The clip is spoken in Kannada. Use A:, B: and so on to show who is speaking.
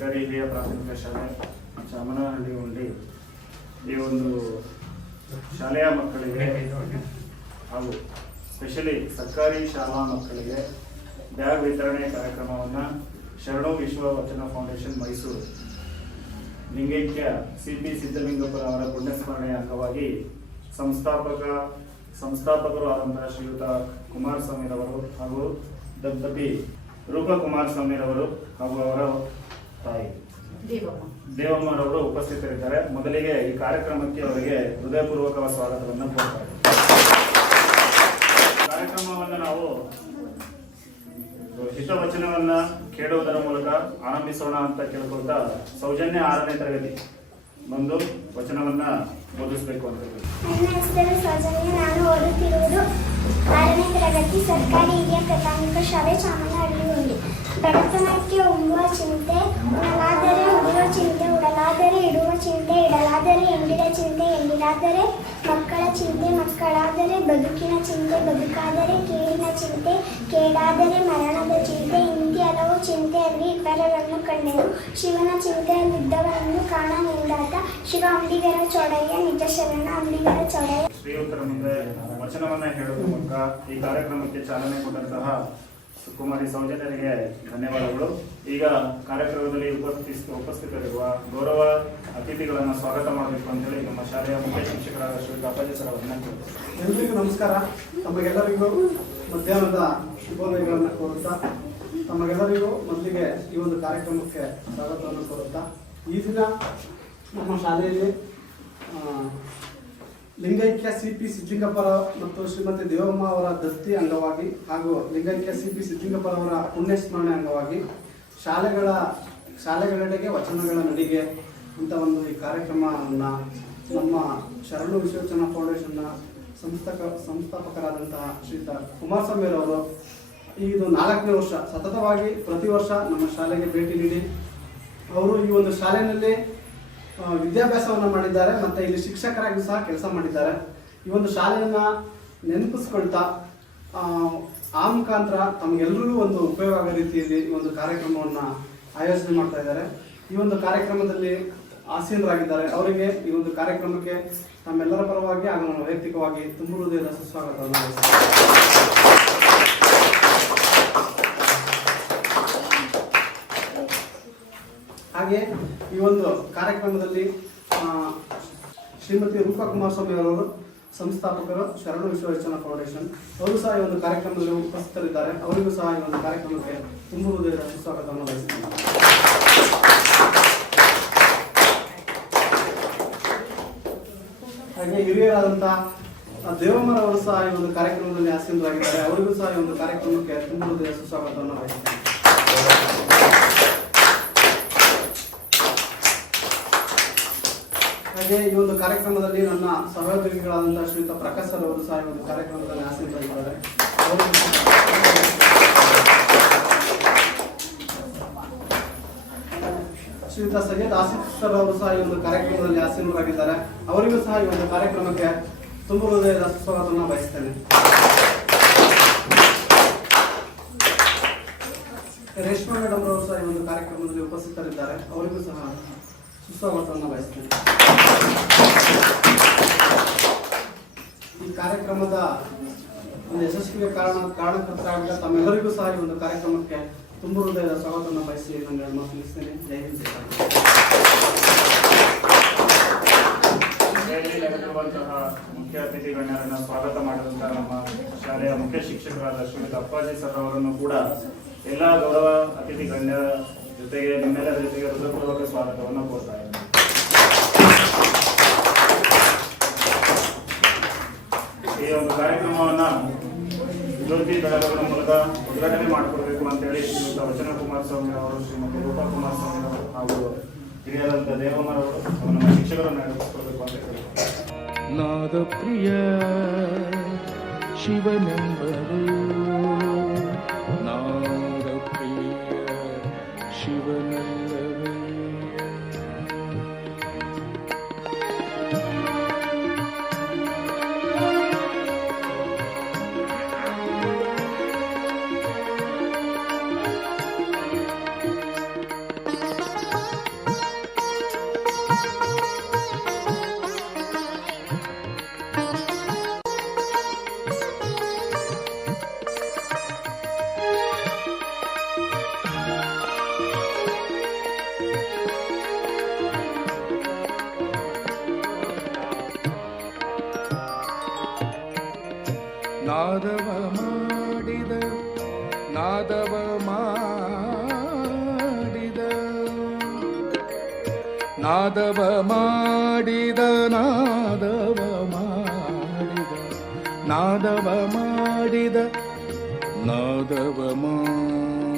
A: ಸರ್ಕಾರಿ ಹಿರಿಯ ಪ್ರಾಥಮಿಕ ಶಾಲೆ ಚಾಮನಹಳ್ಳಿ ಉಂಡಿ ಈ ಒಂದು ಶಾಲೆಯ ಮಕ್ಕಳಿಗೆ ಹಾಗೂ ಸ್ಪೆಷಲಿ ಸರ್ಕಾರಿ ಶಾಲಾ ಮಕ್ಕಳಿಗೆ ಬ್ಯಾಗ್ ವಿತರಣೆ ಕಾರ್ಯಕ್ರಮವನ್ನು ಶರಣು ವಿಶ್ವ ವಚನ ಫೌಂಡೇಶನ್ ಮೈಸೂರು. ಲಿಂಗೈಕ್ಯ ಸಿ ಪಿ ಸಿದ್ದಲಿಂಗಪ್ಪರ ಅವರ ಪುಣ್ಯಸ್ಮರಣೆಯ ಅಂಗವಾಗಿ ಸಂಸ್ಥಾಪಕ, ಸಂಸ್ಥಾಪಕರು ಆದಂತಹ ಶ್ರೀಯುತ ಕುಮಾರಸ್ವಾಮಿರವರು ಹಾಗೂ ದಂಪತಿ ರೂಪ ಕುಮಾರಸ್ವಾಮಿರವರು ಹಾಗೂ ಅವರ ತಾಯಿ.
B: ದೇವಮ್ಮ.
A: ದೇವಮ್ಮರವರು ಉಪಸ್ಥಿತರಿದ್ದಾರೆ. ಮೊದಲಿಗೆ ಈ ಕಾರ್ಯಕ್ರಮಕ್ಕೆ ಅವರಿಗೆ ಹೃದಯಪೂರ್ವಕ ಸ್ವಾಗತವನ್ನು ಕೋರ್ತಾರೆ. ಕಾರ್ಯಕ್ರಮವನ್ನು ನಾವು ಹಿತವಚನವನ್ನ ಕೇಳುವುದರ ಮೂಲಕ ಆರಂಭಿಸೋಣ ಅಂತ ಕೇಳ್ಕೊಳ್ತಾ ಸೌಜನ್ಯ ಆರನೇ ತರಗತಿ. ಬಂದು ವಚನವನ್ನ ಬೋಧಿಸಬೇಕು ಅಂತ ಹೇಳಿ
C: ನನ್ನ ಹೆಸರು ಸೌಜನ್ಯ ನಾನು ಓದುತ್ತಿರುವುದು ಆರನೇ ತರಗತಿ ಸರ್ಕಾರಿ ಹಿರಿಯ ಪ್ರಾಥಮಿಕ ಶಾಲೆ ಚಾಮನಹಳ್ಳಿ ಹುಂಡಿ ಬಡತನಕ್ಕೆ ಉಂಬುವ ಚಿಂತೆ ಉಣಲಾದರೆ ಉಳಿಯುವ ಚಿಂತೆ ಉಡಲಾದರೆ ಇಡುವ ಚಿಂತೆ ಇಡಲಾದರೆ ಎಂಡಿದ ಚಿಂತೆ ಎಂಡಿಲಾದರೆ ಮಕ್ಕಳ ಚಿಂತೆ ಮಕ್ಕಳಾದರೆ ಬದುಕಿನ ಚಿಂತೆ ಬದುಕಾದರೆ ಕೇಡಿನ ಚಿಂತೆ ಕೇಡಾದರೆ ಮರಣದ ಚಿಂತೆ ಇಂತಿ ಹಲವು ಚಿಂತೆಯಲ್ಲಿ ಇತರರನ್ನು ಕಂಡೆನು ಶಿವನ ಚಿಂತೆಯಲ್ಲಿದ್ದವನನ್ನು ಶಿವ ಅಂಬಿಗರ ಚೌಡಯ್ಯ ನಿಜ ಶರಣ ಅಂಬಿಗರ ಚೌಡಯ್ಯ.
A: ಶ್ರೀಯುತರ ಮುಂದೆ ವಚನವನ್ನ ಹೇಳುವ ಮೂಲಕ ಈ ಕಾರ್ಯಕ್ರಮಕ್ಕೆ ಚಾಲನೆ ಕೊಟ್ಟಂತಹ ಸುಕುಮಾರಿ ಸೌಜನ್ಯರಿಗೆ ಧನ್ಯವಾದಗಳು. ಈಗ ಕಾರ್ಯಕ್ರಮದಲ್ಲಿ ಉಪಸ್ಥಿತ ಉಪಸ್ಥಿತರಿರುವ ಗೌರವ ಅತಿಥಿಗಳನ್ನು ಸ್ವಾಗತ ಮಾಡಬೇಕು ಅಂತ ಹೇಳಿ ನಮ್ಮ ಶಾಲೆಯ ಮುಖ್ಯ ಶಿಕ್ಷಕರಾದ ಶ್ರೀ ಅಪ್ಪಾಜಿ ಸರ್.
D: ಎಲ್ರಿಗೂ ನಮಸ್ಕಾರ. ತಮಗೆಲ್ಲರಿಗೂ ಮಧ್ಯಾಹ್ನದ ಶುಭೋದಯಗಳನ್ನು ಕೋರುತ್ತಾ ತಮಗೆಲ್ಲರಿಗೂ ಮೊದಲಿಗೆ ಈ ಒಂದು ಕಾರ್ಯಕ್ರಮಕ್ಕೆ ಸ್ವಾಗತವನ್ನು ಕೋರುತ್ತಾ ಈ ದಿನ ನಮ್ಮ ಶಾಲೆಯಲ್ಲಿ ಲಿಂಗೈಕ್ಯ ಸಿ ಪಿ ಸಿದ್ಲಿಂಗಪ್ಪರ ಮತ್ತು ಶ್ರೀಮತಿ ದೇವಮ್ಮ ಅವರ ದತ್ತಿ ಅಂಗವಾಗಿ ಹಾಗೂ ಲಿಂಗೈಕ್ಯ ಸಿ ಪಿ ಪುಣ್ಯ ಪುಣ್ಯಸ್ಮರಣೆ ಅಂಗವಾಗಿ ಶಾಲೆಗಳ, ಶಾಲೆಗಳೆಡೆಗೆ ವಚನಗಳ ನಡಿಗೆ ಅಂತ ಒಂದು ಈ ಕಾರ್ಯಕ್ರಮವನ್ನು ನಮ್ಮ ಶರಣು ವಿಶ್ವಚನ ಫೌಂಡೇಶನ್ನ ಸಂಸ್ಥಾಕ, ಸಂಸ್ಥಾಪಕರಾದಂತಹ ಶ್ರೀತ ಕುಮಾರಸ್ವಾಮಿಯವರು ಇದು ನಾಲ್ಕನೇ ವರ್ಷ ಸತತವಾಗಿ ಪ್ರತಿ ವರ್ಷ ನಮ್ಮ ಶಾಲೆಗೆ ಭೇಟಿ ನೀಡಿ, ಅವರು ಈ ಒಂದು ಶಾಲೆಯಲ್ಲಿ ವಿದ್ಯಾಭ್ಯಾಸವನ್ನು ಮಾಡಿದ್ದಾರೆ ಮತ್ತೆ ಇಲ್ಲಿ ಶಿಕ್ಷಕರಾಗಿ ಸಹ ಕೆಲಸ ಮಾಡಿದ್ದಾರೆ. ಈ ಒಂದು ಶಾಲೆಯನ್ನು ನೆನಪಿಸ್ಕೊಳ್ತಾ ಆ, ಮುಖಾಂತರ ತಮಗೆಲ್ಲರಿಗೂ ಒಂದು ಉಪಯೋಗ ಆಗೋ ರೀತಿಯಲ್ಲಿ ಈ ಒಂದು ಕಾರ್ಯಕ್ರಮವನ್ನ ಆಯೋಜನೆ ಮಾಡ್ತಾ ಇದ್ದಾರೆ. ಈ ಒಂದು ಕಾರ್ಯಕ್ರಮದಲ್ಲಿ ಆಸೀನರಾಗಿದ್ದಾರೆ. ಅವರಿಗೆ ಈ ಒಂದು ಕಾರ್ಯಕ್ರಮಕ್ಕೆ ತಮ್ಮೆಲ್ಲರ ಪರವಾಗಿ ಹಾಗೂ ವೈಯಕ್ತಿಕವಾಗಿ ತುಂಬ ಹೃದಯದ ಸುಸ್ವಾಗತವನ್ನು ಹಾಗೆ ಈ ಒಂದು ಕಾರ್ಯಕ್ರಮದಲ್ಲಿ ಶ್ರೀಮತಿ ರೂಪಾ ಕುಮಾರಸ್ವಾಮಿ ಅವರು ಸಂಸ್ಥಾಪಕರು ಶರಣು ವಿಶ್ವವಚನ ಫೌಂಡೇಶನ್. ಅವರು ಸಹ ಈ ಒಂದು ಕಾರ್ಯಕ್ರಮದಲ್ಲಿ ಉಪಸ್ಥಿತರಿದ್ದಾರೆ. ಅವರಿಗೂ ಸಹ ಈ ಒಂದು ಕಾರ್ಯಕ್ರಮಕ್ಕೆ ತುಂಬ ಹೃದಯದ ಸುಸ್ವಾಗತವನ್ನು ಹಾಗೆ ಹಿರಿಯರಾದಂತಹ ದೇವಮ್ಮನವರು ಸಹ ಈ ಒಂದು ಕಾರ್ಯಕ್ರಮದಲ್ಲಿ ಆಸೀನರಾಗಿದ್ದಾರೆ. ಅವರಿಗೂ ಸಹ ಈ ಒಂದು ಕಾರ್ಯಕ್ರಮಕ್ಕೆ ತುಂಬ ಸುಸ್ವಾಗತವನ್ನು ಬಯಸುತ್ತೇನೆ ಹಾಗೆ ಈ ಒಂದು ಕಾರ್ಯಕ್ರಮದಲ್ಲಿ ನನ್ನ ಸಹೋದ್ಯೋಗಿಗಳಾದಂತಹ ಶ್ರೀಯುತ ಪ್ರಕಾಶ್ ಸರ್ ಅವರು ಸಹ ಈ ಒಂದು ಕಾರ್ಯಕ್ರಮದಲ್ಲಿ ಆಸೀನರಾಗಿದ್ದಾರೆ ಶ್ರೀಯುತ ಸೈಯದ್ ಆಸಿಫ್ ಸರ್ ಅವರು ಸಹ ಈ ಒಂದು ಕಾರ್ಯಕ್ರಮದಲ್ಲಿ ಆಸೀನರಾಗಿದ್ದಾರೆ. ಅವರಿಗೂ ಸಹ ಈ ಒಂದು ಕಾರ್ಯಕ್ರಮಕ್ಕೆ ತುಂಬ ಹೃದಯದ ಸ್ವಾಗತವನ್ನು ಬಯಸ್ತೇನೆ. ರೇಷ್ಮಾ ಮೇಡಮ್ ಅವರು ಸಹ ಈ ಒಂದು ಕಾರ್ಯಕ್ರಮದಲ್ಲಿ ಉಪಸ್ಥಿತರಿದ್ದಾರೆ. ಅವರಿಗೂ ಸಹ ಸುಸ್ವಾಗತವನ್ನು ಬಯಸ್ತೇನೆ ಈ ಕಾರ್ಯಕ್ರಮದ ಒಂದು ಯಶಸ್ವಿಗೆ ಕಾರಣ ಕಾರಣಕರ್ತರಾಗಿದ್ದ ತಮ್ಮೆಲ್ಲರಿಗೂ ಸಹ ಈ ಒಂದು ಕಾರ್ಯಕ್ರಮಕ್ಕೆ ತುಂಬ ಹೃದಯದ ಸ್ವಾಗತವನ್ನು ಬಯಸಿ ನಾನು ಮಾತು ಮುಗಿಸ್ತೇನೆ ಜೈ ಹಿಂದ್
A: ಮುಖ್ಯ ಅತಿಥಿ ಗಣ್ಯರನ್ನ ಸ್ವಾಗತ ಮಾಡಿದಂತಹ ನಮ್ಮ ಶಾಲೆಯ ಮುಖ್ಯ ಶಿಕ್ಷಕರಾದ ಶ್ರೀಮತಿ ಅಪ್ಪಾಜಿ ಸರ್ ಅವರನ್ನು ಕೂಡ ಎಲ್ಲ ಗೌರವ ಅತಿಥಿ ಗಣ್ಯರ ಜೊತೆಗೆ ನಿಮ್ಮೆಲ್ಲರ ಜೊತೆಗೆ ಹೃದಯಪೂರ್ವಕ ಸ್ವಾಗತವನ್ನು ಕೋರ್ತಾ ಇದ್ದೀನಿ. ಈ ಒಂದು ಕಾರ್ಯಕ್ರಮವನ್ನ ಜ್ಯೋತಿ ಬೆಳಗುವ ಮೂಲಕ ಉದ್ಘಾಟನೆ ಮಾಡಿಕೊಡ್ಬೇಕು ಅಂತೇಳಿ ಶ್ರೀಯುತ ವಚನ ಕುಮಾರಸ್ವಾಮಿ ಅವರು, ಶ್ರೀಮತಿ ರೂಪಾ ಕುಮಾರಸ್ವಾಮಿ ಅವರು ಹಾಗೂ ಹಿರಿಯರಾದಂಥ ದೇವಮ್ಮರವರು ನಮ್ಮ ಶಿಕ್ಷಕರನ್ನು ನಡೆಸಿಕೊಡ್ಬೇಕು ಅಂತ ಕೇಳ್ತಾರೆ
E: ನಾದಪ್ರಿಯ ಶಿವನೆಂಬರು. ಶಿವನಲ್ಲವೇ ನಾದವ ಮಾಡಿದ ನಾದವ ಮಾಡಿದ. ನಾದವ ಮಾಡಿದ ನಾದವ ಮಾಡಿದ. ನಾದವ ಮಾಡಿದ ನಾದವ ಮಾಡಿದ